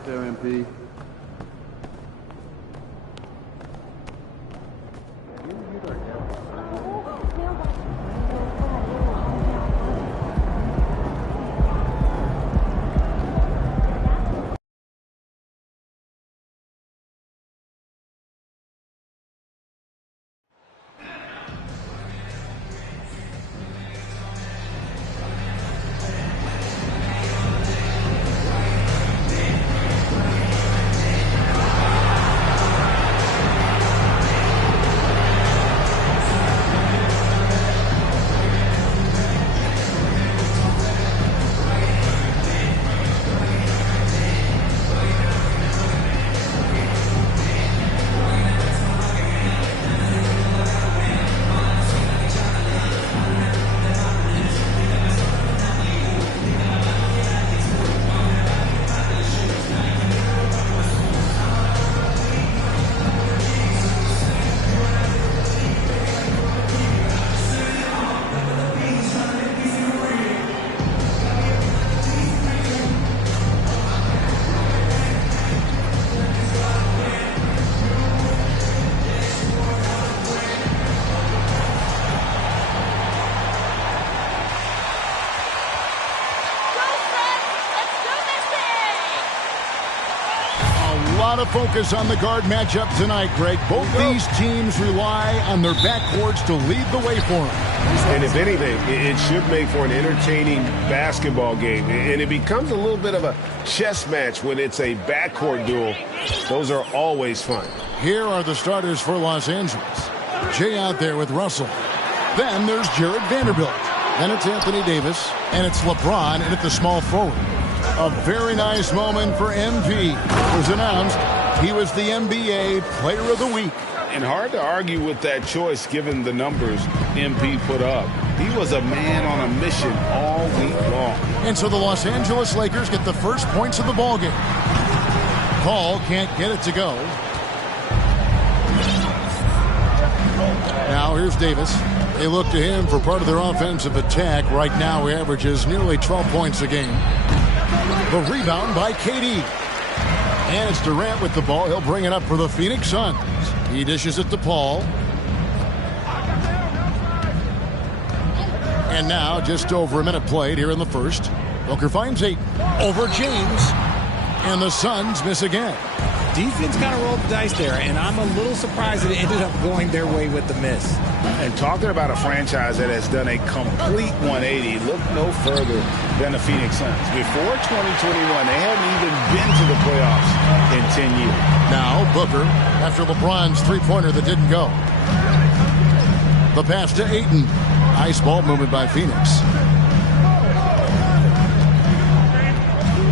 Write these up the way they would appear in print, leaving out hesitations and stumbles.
out there, MP. A lot of focus on the guard matchup tonight, Greg. Both these teams rely on their backcourts to lead the way for them. And if anything, it should make for an entertaining basketball game. And it becomes a little bit of a chess match when it's a backcourt duel. Those are always fun. Here are the starters for Los Angeles. Jay out there with Russell. Then there's Jared Vanderbilt. Then it's Anthony Davis. And it's LeBron and at the small forward. A very nice moment for MP. It was announced he was the NBA Player of the Week. And hard to argue with that choice given the numbers MP put up. He was a man on a mission all week long. And so the Los Angeles Lakers get the first points of the ballgame. Paul can't get it to go. Now here's Davis. They look to him for part of their offensive attack. Right now he averages nearly 12 points a game. The rebound by KD. And it's Durant with the ball. He'll bring it up for the Phoenix Suns. He dishes it to Paul. And now just over a minute played here in the first. Booker finds 8 over James. And the Suns miss again. Defense kind of rolled the dice there, and I'm a little surprised that it ended up going their way with the miss. And talking about a franchise that has done a complete 180, look no further than the Phoenix Suns. Before 2021, they hadn't even been to the playoffs in 10 years. Now Booker, after LeBron's three-pointer that didn't go. The pass to Ayton. Nice ball movement by Phoenix.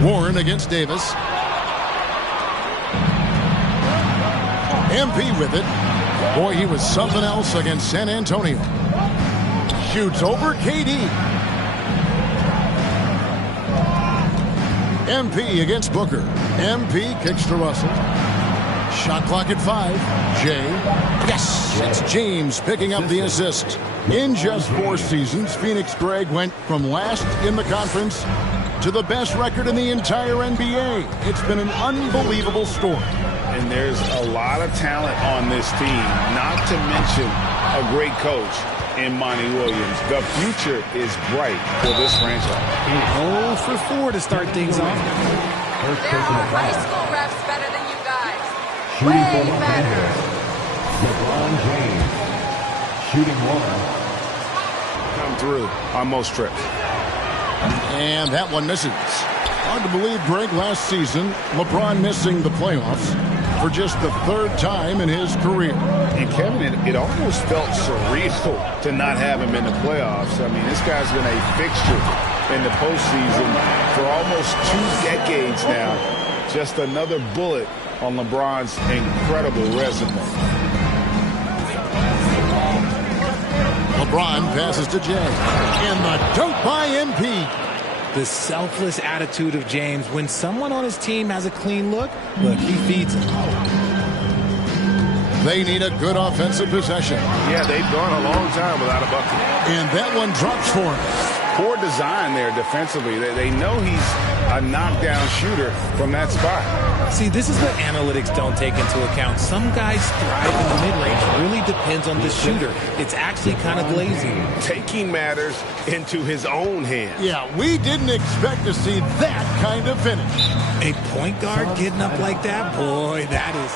Warren against Davis. MP with it. Boy, he was something else against San Antonio. Shoots over KD. MP against Booker. MP kicks to Russell. Shot clock at 5. Jay. Yes! It's James picking up the assist. In just 4 seasons, Phoenix, Greg, went from last in the conference to the best record in the entire NBA. It's been an unbelievable story. And there's a lot of talent on this team, not to mention a great coach in Monty Williams. The future is bright for this franchise. 0 for 4 to start things off. There are high school refs better than you guys. Shooting for Way Los better. Angeles, LeBron James. Shooting 1. Come through on most trips. And that one misses. Hard to believe, Greg, last season, LeBron missing the playoffs for just the 3rd time in his career. And Kevin, it almost felt surreal to not have him in the playoffs. I mean, this guy's been a fixture in the postseason for almost 2 decades now. Just another bullet on LeBron's incredible resume. LeBron passes to Jay. And the dunk by MP. The selfless attitude of James. When someone on his team has a clean look, he feeds him. They need a good offensive possession. Yeah, they've gone a long time without a bucket. And that one drops for him. poor design there defensively. They know he's a knockdown shooter from that spot. See, this is what analytics don't take into account. Some guys thrive in the mid-range. Really depends on the shooter. It's actually kind of lazy. Taking matters into his own hands. Yeah, we didn't expect to see that kind of finish. A point guard getting up like that? Boy, that is...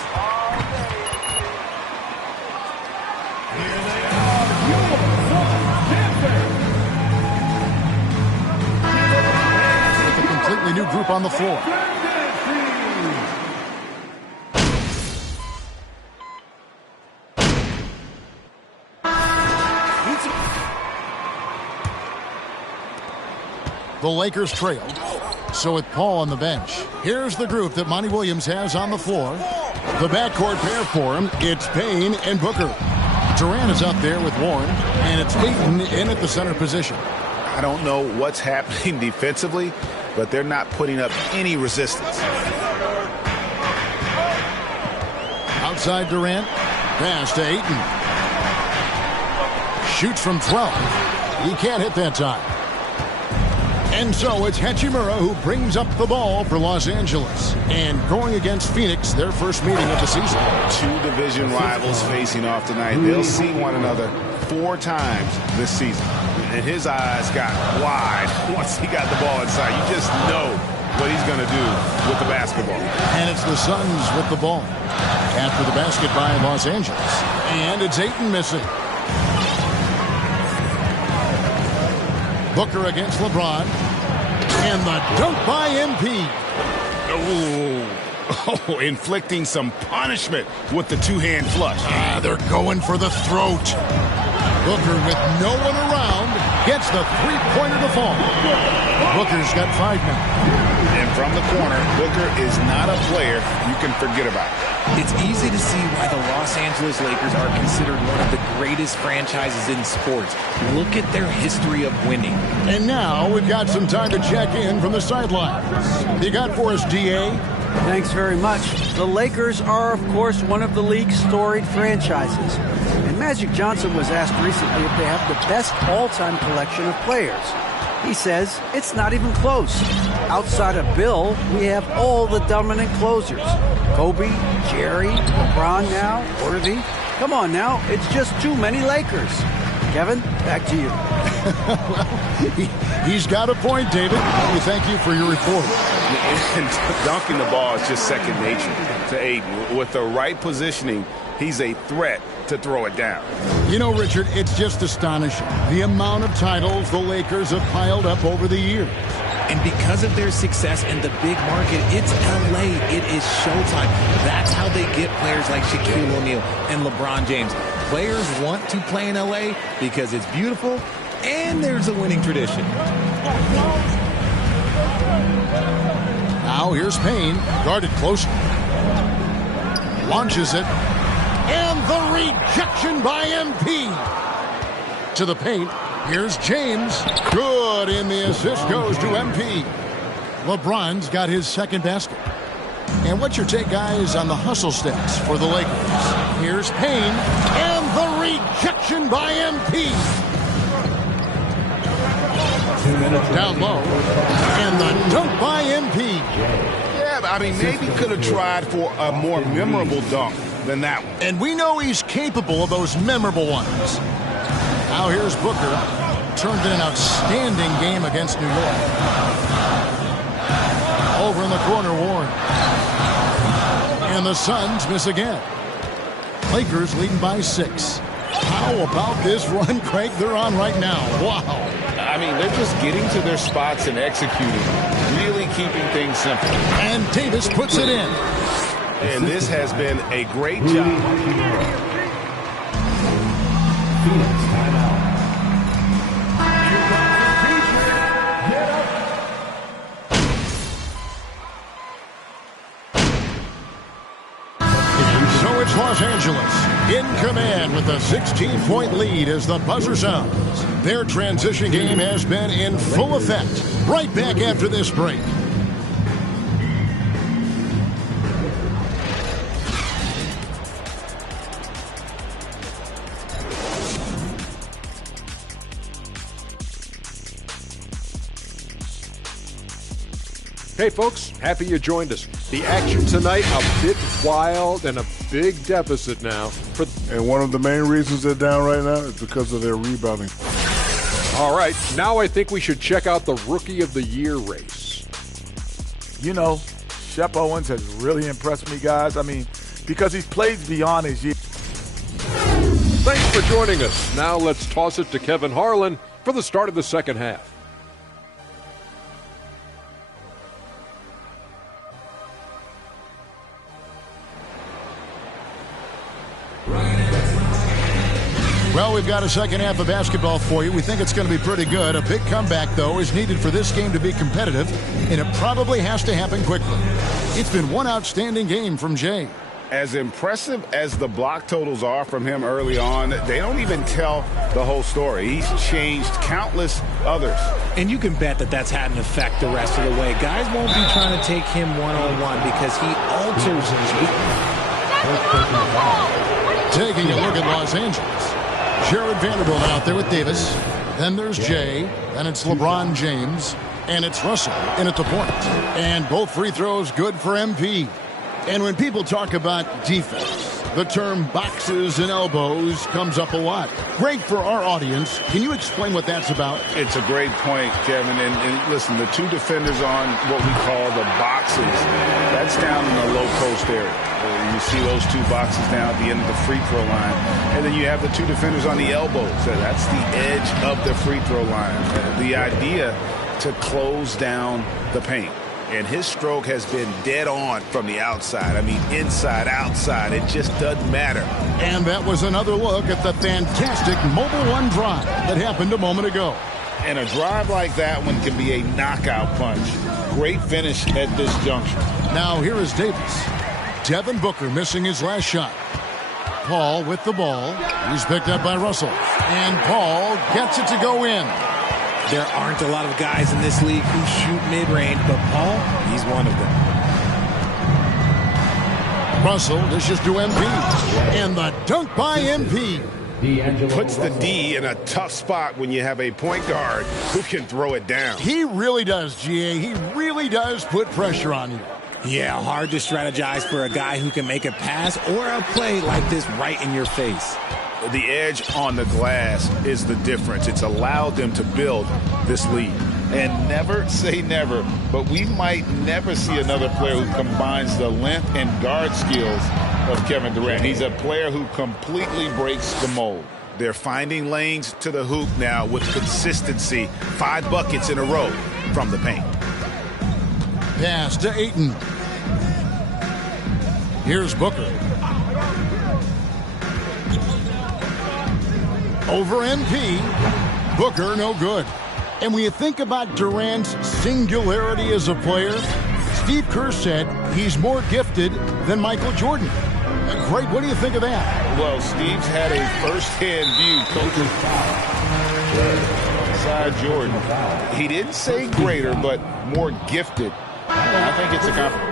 With a completely new group on the floor. The Lakers trail. So with Paul on the bench, here's the group that Monty Williams has on the floor. The backcourt pair for him, it's Payne and Booker. Durant is up there with Warren, and it's Ayton in at the center position. I don't know what's happening defensively, but they're not putting up any resistance. Outside Durant, pass to Ayton. Shoots from 12. He can't hit that time. And so it's Hachimura who brings up the ball for Los Angeles. And going against Phoenix, their first meeting of the season. Two division rivals facing off tonight. They'll see one another 4 times this season. And his eyes got wide once he got the ball inside. You just know what he's going to do with the basketball. And it's the Suns with the ball. After the basket by Los Angeles. And it's Ayton missing. Booker against LeBron. And the dunk by MP. Oh, inflicting some punishment with the two-hand flush. They're going for the throat. Booker with no one around gets the three-pointer to fall. Booker's got 5 now. And from the corner, Booker is not a player you can forget about. It's easy to see why the Los Angeles Lakers are considered one of the greatest franchises in sports. Look at their history of winning. And now we've got some time to check in from the sidelines. You got for us, D.A.? Thanks very much. The Lakers are, of course, one of the league's storied franchises. And Magic Johnson was asked recently if they have the best all-time collection of players. He says it's not even close. Outside of Bill, we have all the dominant closers. Kobe, Jerry, LeBron now, Worthy. Come on now, it's just too many Lakers. Kevin, back to you. Well, he's got a point, David. We thank you for your report. And dunking the ball is just second nature to Ayton. With the right positioning, he's a threat to throw it down. You know, Richard, it's just astonishing the amount of titles the Lakers have piled up over the years. And because of their success in the big market, it's LA. It is showtime. That's how they get players like Shaquille O'Neal and LeBron James. Players want to play in LA because it's beautiful and there's a winning tradition. Now here's Payne, guarded closely. Launches it. And the rejection by MP. To the paint. Here's James. Good, and the assist goes to MP. LeBron's got his second basket. And what's your take, guys, on the hustle stats for the Lakers? Here's Payne. And the rejection by MP. Down low. And the dunk by MP. Yeah, but I mean, maybe could have tried for a more memorable dunk than that one. And we know he's capable of those memorable ones. Now here's Booker. Turned in an outstanding game against New York. Over in the corner, Warren. And the Suns miss again. Lakers leading by 6. How about this run, Craig, they're on right now? Wow. I mean, they're just getting to their spots and executing, really keeping things simple. And Davis puts it in. And this has been a great job. Phoenix timeout. So it's Los Angeles in command with a 16-point lead as the buzzer sounds. Their transition game has been in full effect. Right back after this break. Hey, folks, happy you joined us. The action tonight, a bit wild and a big deficit now. And one of the main reasons they're down right now is because of their rebounding. All right, now I think we should check out the Rookie of the Year race. You know, Shep Owens has really impressed me, guys. I mean, because he's played beyond his years. Thanks for joining us. Now let's toss it to Kevin Harlan for the start of the second half. Well, we've got a second half of basketball for you. We think it's going to be pretty good. A big comeback, though, is needed for this game to be competitive, and it probably has to happen quickly. It's been one outstanding game from Jay. As impressive as the block totals are from him early on, they don't even tell the whole story. He's changed countless others. And you can bet that that's had an effect the rest of the way. Guys won't be trying to take him one-on-one because he alters his. Taking a look at Los Angeles. Jared Vanderbilt out there with Davis. Then there's Jay. Then it's LeBron James. And it's Russell in at the point. And both free throws good for MP. And when people talk about defense, the term boxes and elbows comes up a lot. Great for our audience. Can you explain what that's about? It's a great point, Kevin. And listen, the two defenders on what we call the boxes, that's down in the low post area. You see those two boxes down at the end of the free throw line. And then you have the two defenders on the elbows. That's the edge of the free throw line. The idea to close down the paint. And his stroke has been dead on from the outside. I mean, inside, outside, it just doesn't matter. And that was another look at the fantastic Mobile One drive that happened a moment ago. And a drive like that one can be a knockout punch. Great finish at this juncture. Now here is Davis. Devin Booker missing his last shot. Paul with the ball. He's picked up by Russell. And Paul gets it to go in. There aren't a lot of guys in this league who shoot mid-range, but Paul, he's one of them. Russell dishes to MP. And the dunk by MP. Puts the D in a tough spot when you have a point guard who can throw it down. He really does, GA. He really does put pressure on you. Yeah, hard to strategize for a guy who can make a pass or a play like this right in your face. The edge on the glass is the difference. It's allowed them to build this lead. And never say never, but we might never see another player who combines the length and guard skills of Kevin Durant. He's a player who completely breaks the mold. They're finding lanes to the hoop now with consistency. 5 buckets in a row from the paint. Pass to Ayton. Here's Booker. Over MP. Booker, no good. And when you think about Durant's singularity as a player, Steve Kerr said he's more gifted than Michael Jordan. Great, what do you think of that? Well, Steve's had a first-hand view coaching beside Jordan. He didn't say greater, but more gifted. I think it's a compliment.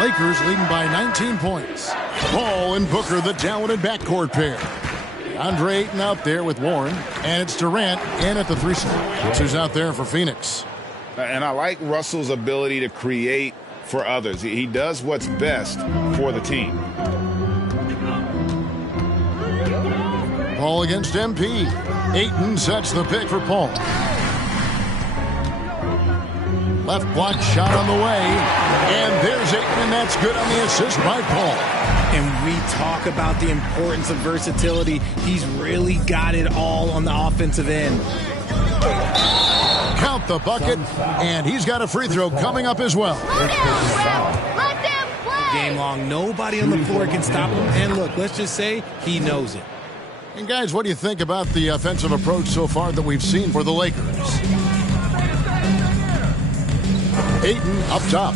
Lakers leading by 19 points. Paul and Booker, the talented backcourt pair. Andre Ayton out there with Warren, and it's Durant in at the 3 slot. Who's out there for Phoenix. And I like Russell's ability to create for others. He does what's best for the team. Paul against MP. Ayton sets the pick for Paul. Left block shot on the way. And there's Ayton, and that's good on the assist by Paul. And we talk about the importance of versatility. He's really got it all on the offensive end. Count the bucket, and he's got a free throw coming up as well. Let them play. Game long, nobody on the floor can stop him. And look, let's just say he knows it. And guys, what do you think about the offensive approach so far that we've seen for the Lakers? Ayton up top.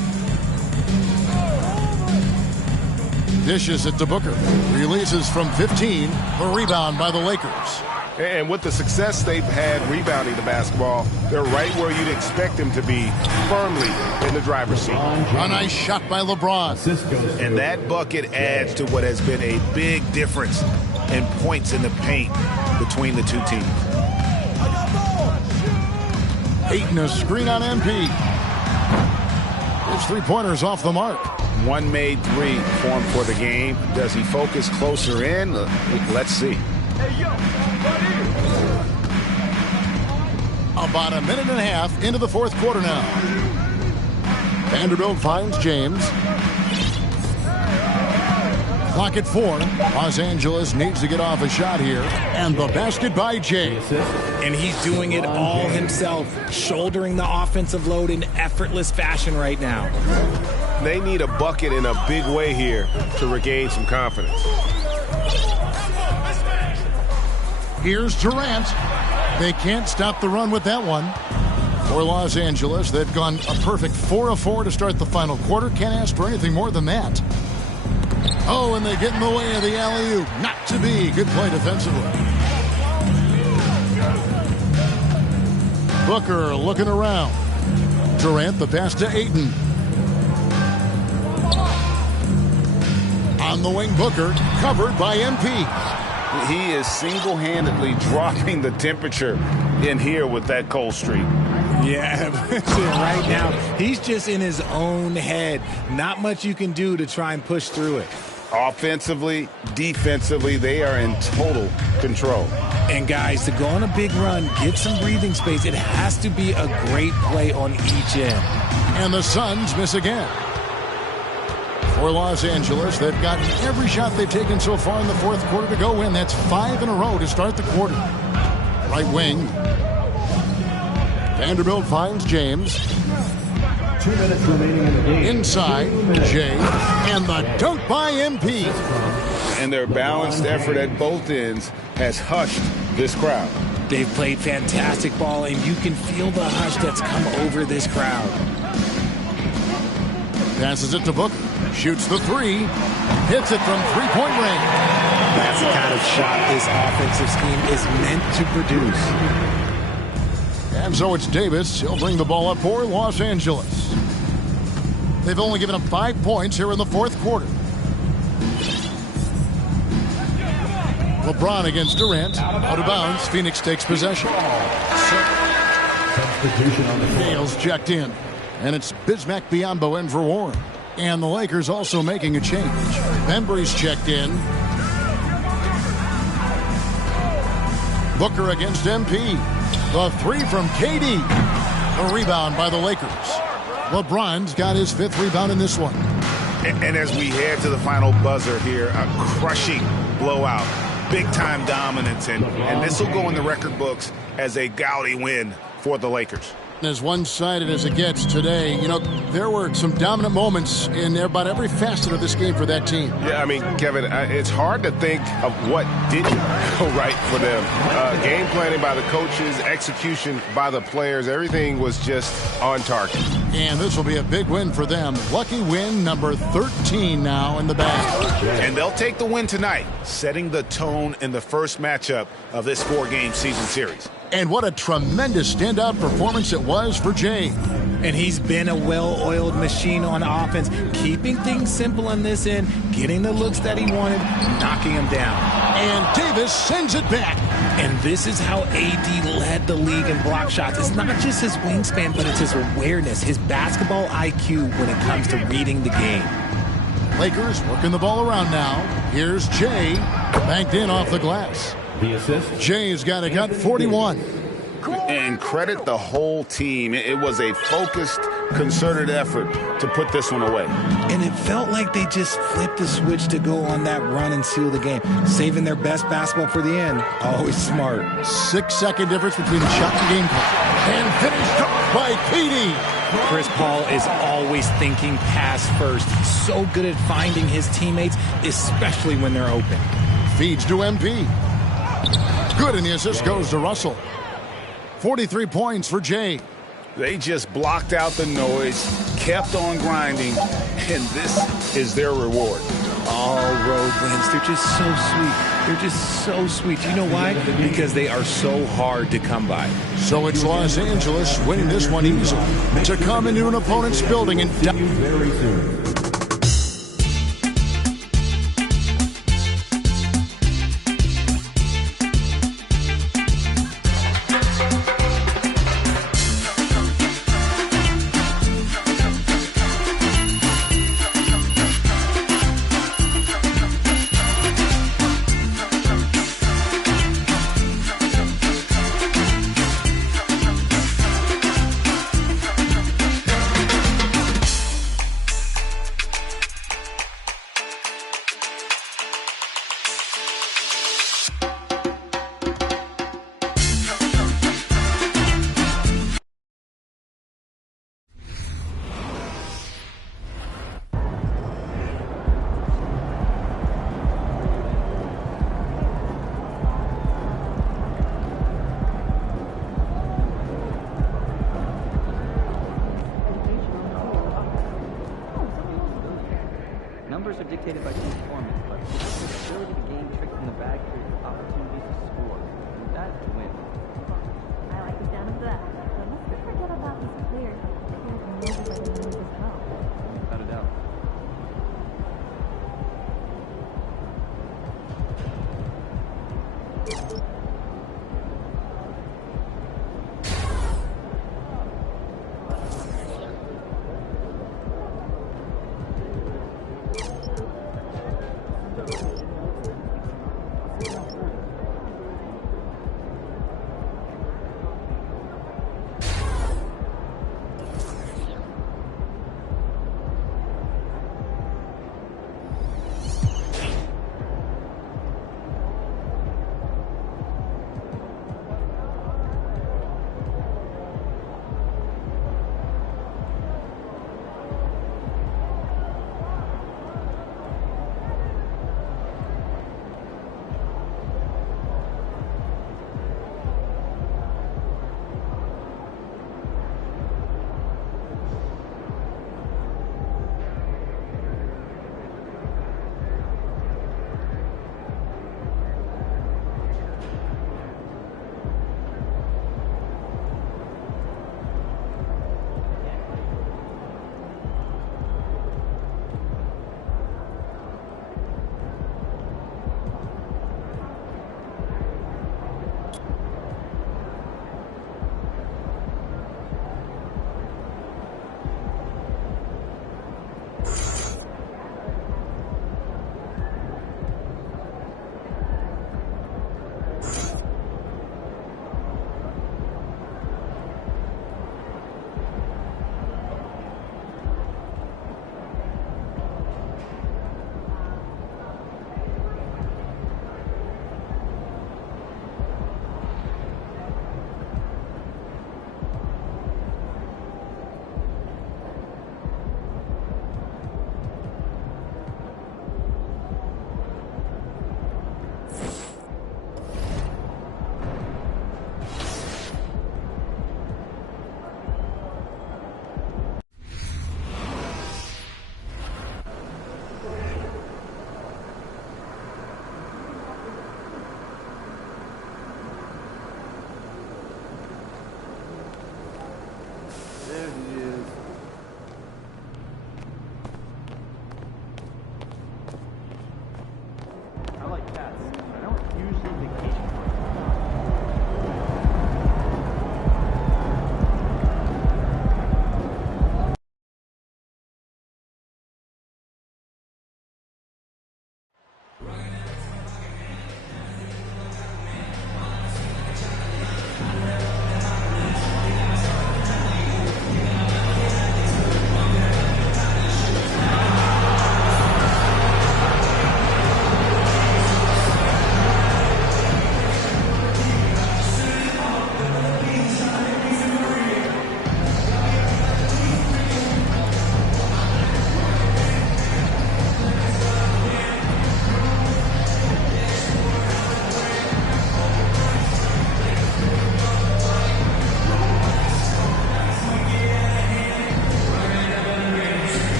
Dishes it to Booker. Releases from 15. The rebound by the Lakers. And with the success they've had rebounding the basketball, they're right where you'd expect them to be, firmly in the driver's seat. A nice shot by LeBron. And that bucket adds to what has been a big difference in points in the paint between the two teams. Ayton, a screen on MP. His three-pointers off the mark. One made three formed for the game. Does he focus closer in? Let's see. About a minute and a half into the fourth quarter now. Vanderbilt finds James. Clock at 4. Los Angeles needs to get off a shot here. And the basket by Jay. And he's doing it all himself, shouldering the offensive load in effortless fashion right now. They need a bucket in a big way here to regain some confidence. Here's Durant. They can't stop the run with that one. For Los Angeles, they've gone a perfect 4 of 4 to start the final quarter. Can't ask for anything more than that. Oh, and they get in the way of the alley-oop. Not to be. Good play defensively. Booker looking around. Durant, the pass to Ayton. On the wing, Booker, covered by MP. He is single-handedly dropping the temperature in here with that cold streak. Yeah, right now, he's just in his own head. Not much you can do to try and push through it. Offensively, defensively, they are in total control. And guys, to go on a big run, get some breathing space, it has to be a great play on each end. And the Suns miss again. For Los Angeles, they've gotten every shot they've taken so far in the fourth quarter to go win. That's 5 in a row to start the quarter. Right wing. Vanderbilt finds James. 2 minutes remaining in the game. Inside, Jay. And the dunk by MP. And their balanced effort at both ends has hushed this crowd. They've played fantastic ball, and you can feel the hush that's come over this crowd. Passes it to Booker. Shoots the three. Hits it from three-point range. That's the kind of shot this offensive scheme is meant to produce. And so it's Davis. He'll bring the ball up for Los Angeles. They've only given up 5 points here in the fourth quarter. LeBron against Durant. Out of bounds. Phoenix takes possession. Substitution on the floor. Gales checked in. And it's Bismack Biyombo in for Warren. And the Lakers also making a change. Bembry's checked in. Booker against MP. The three from KD. A rebound by the Lakers. LeBron's got his 5th rebound in this one. And as we head to the final buzzer here, a crushing blowout. Big-time dominance. And this will go in the record books as a gaudy win for the Lakers. As one-sided as it gets today, you know, there were some dominant moments in about every facet of this game for that team. Yeah, I mean, Kevin, it's hard to think of what didn't go right for them. Game planning by the coaches, execution by the players, everything was just on target. And this will be a big win for them. Lucky win number 13 now in the bag. And they'll take the win tonight, setting the tone in the first matchup of this 4-game season series. And what a tremendous standout performance it was for Jay. And he's been a well-oiled machine on offense, keeping things simple on this end, getting the looks that he wanted, knocking him down. And Davis sends it back. And this is how AD led the league in block shots. It's not just his wingspan, but it's his awareness, his basketball IQ when it comes to reading the game. Lakers working the ball around now. Here's Jay, banked in off the glass. The assist. Jay's got 41. And credit the whole team. It was a focused, concerted effort to put this one away. And it felt like they just flipped the switch to go on that run and seal the game, saving their best basketball for the end. Always smart. 6-second difference between the shot and game clock. And finished up by KD. Chris Paul is always thinking pass first. So good at finding his teammates, especially when they're open. Feeds to MP. Good, and the assist goes to Russell. 43 points for Jay. They just blocked out the noise, kept on grinding, and this is their reward. All road wins. They're just so sweet. They're just so sweet. You know why? Because they are so hard to come by. So it's Los Angeles winning this one easily to come into an opponent's building and very soon.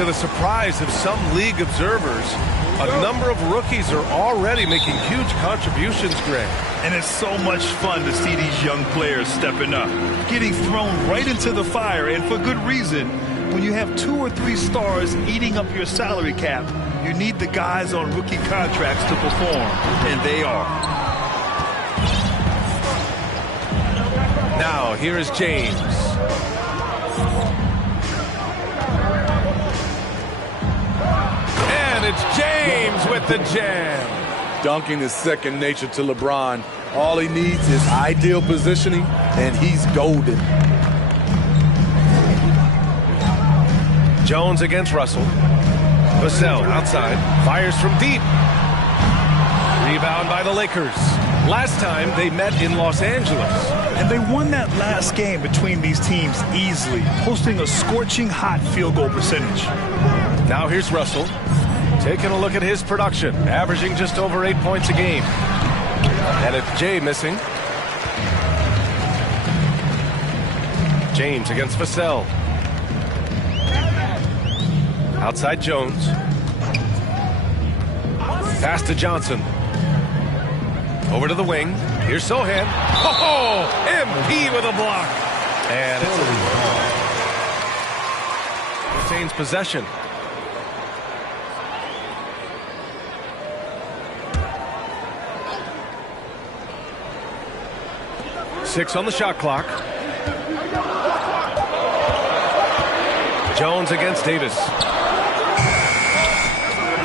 to the surprise of some league observers, a number of rookies are already making huge contributions, Greg. And it's so much fun to see these young players stepping up, getting thrown right into the fire, and for good reason. When you have 2 or 3 stars eating up your salary cap, you need the guys on rookie contracts to perform, and they are. Now, here is James. And it's James with the jam. Dunking is second nature to LeBron. All he needs is ideal positioning, and he's golden. Jones against Russell. Vassell outside. Fires from deep. Rebound by the Lakers. Last time they met in Los Angeles. And they won that last game between these teams easily, posting a scorching hot field goal percentage. Now here's Russell. Taking a look at his production. Averaging just over 8 points a game. And it's Jay missing. James against Vassell. Outside Jones. Pass to Johnson. Over to the wing. Here's Sohan. Oh, MP with a block. And it's retains possession. Six on the shot clock. Jones against Davis.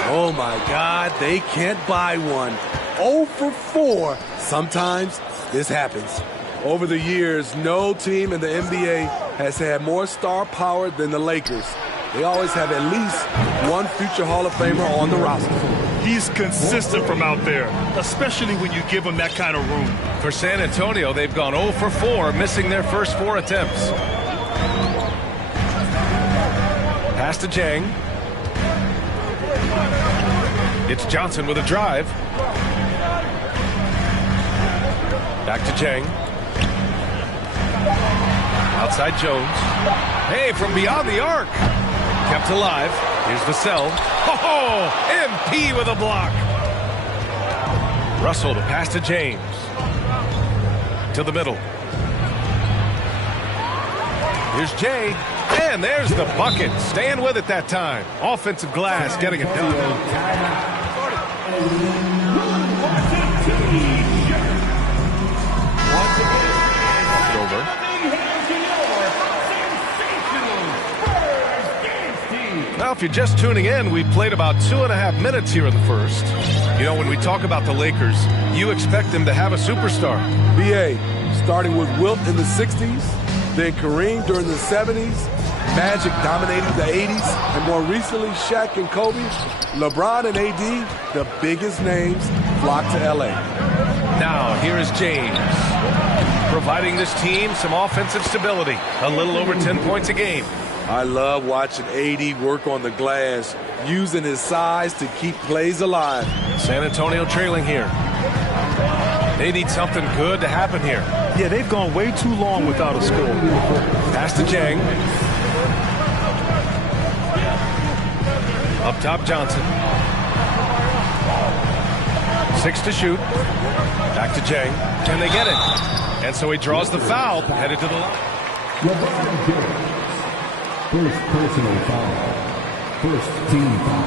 Oh, my God, they can't buy one. 0 for 4. Sometimes this happens. Over the years, no team in the NBA has had more star power than the Lakers. They always have at least one future Hall of Famer on the roster. He's consistent from out there, especially when you give him that kind of room. For San Antonio, they've gone 0 for 4, missing their first 4 attempts. Pass to Jang. It's Johnson with a drive. Back to Jang. Outside Jones. Hey, from beyond the arc. Kept alive. Here's Vassell. Oh, MP with a block. Russell to pass to James. To the middle. Here's Jay. And there's the bucket. Staying with it that time. Offensive glass getting it done. Over. Now, if you're just tuning in, we played about 2.5 minutes here in the first. You know, when we talk about the Lakers, you expect them to have a superstar. B.A., starting with Wilt in the 60s, then Kareem during the 70s, Magic dominating the 80s, and more recently Shaq and Kobe, LeBron and AD, the biggest names, flock to L.A. Now, here is James, providing this team some offensive stability, a little over 10 points a game. I love watching AD work on the glass, using his size to keep plays alive. San Antonio trailing here. They need something good to happen here. Yeah, they've gone way too long without a score. Pass to Jang. Up top, Johnson. 6 to shoot. Back to Jang. Can they get it? And so he draws the foul, headed to the line. First personal foul. First team foul.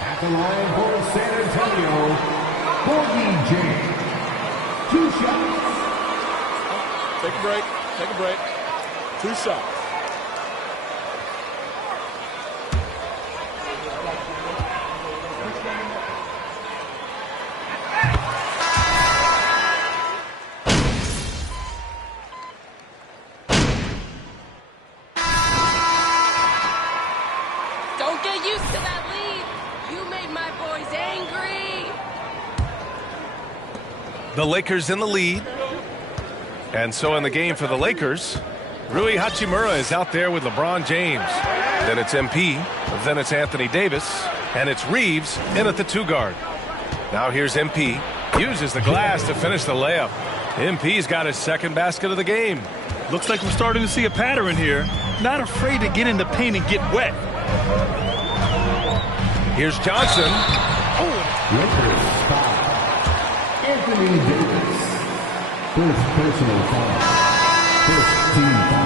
At the line for San Antonio, Boogie James. 2 shots. Take a break. Take a break. 2 shots. Don't get used to that lead. You made my boys angry. The Lakers in the lead. And so in the game for the Lakers, Rui Hachimura is out there with LeBron James. Then it's MP. Then it's Anthony Davis. And it's Reeves in at the 2 guard. Now here's MP. Uses the glass to finish the layup. MP's got his second basket of the game. Looks like we're starting to see a pattern here. not afraid to get in the paint and get wet. Here's Johnson. Anthony Davis. First personal foul. First team foul.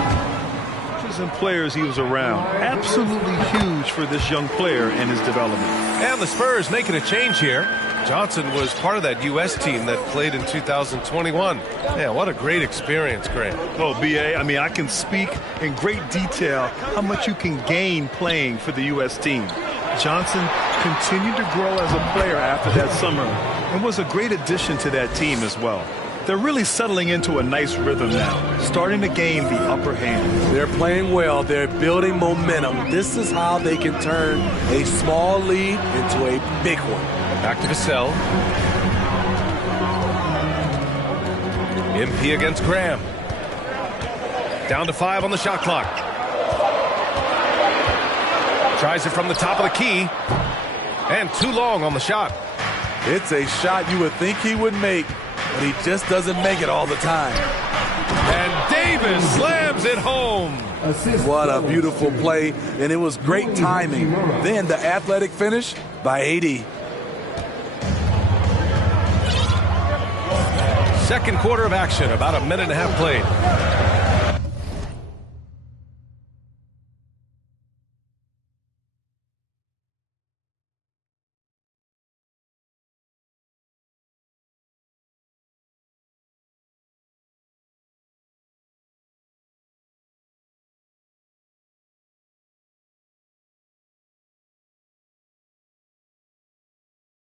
And players he was around. Absolutely huge for this young player and his development. And the Spurs making a change here. Johnson was part of that U.S. team that played in 2021. Yeah, what a great experience, Grant. Oh, B.A., I mean, I can speak in great detail how much you can gain playing for the U.S. team. Johnson continued to grow as a player after that summer and was a great addition to that team as well. They're really settling into a nice rhythm now, starting to gain the upper hand. They're playing well. They're building momentum. This is how they can turn a small lead into a big one. Back to Vassell. MP against Graham. Down to 5 on the shot clock. Tries it from the top of the key. And too long on the shot. It's a shot you would think he would make, but he just doesn't make it all the time. And Davis slams it home. What a beautiful play, and it was great timing. Then the athletic finish by AD. Second quarter of action, about a minute and a half played.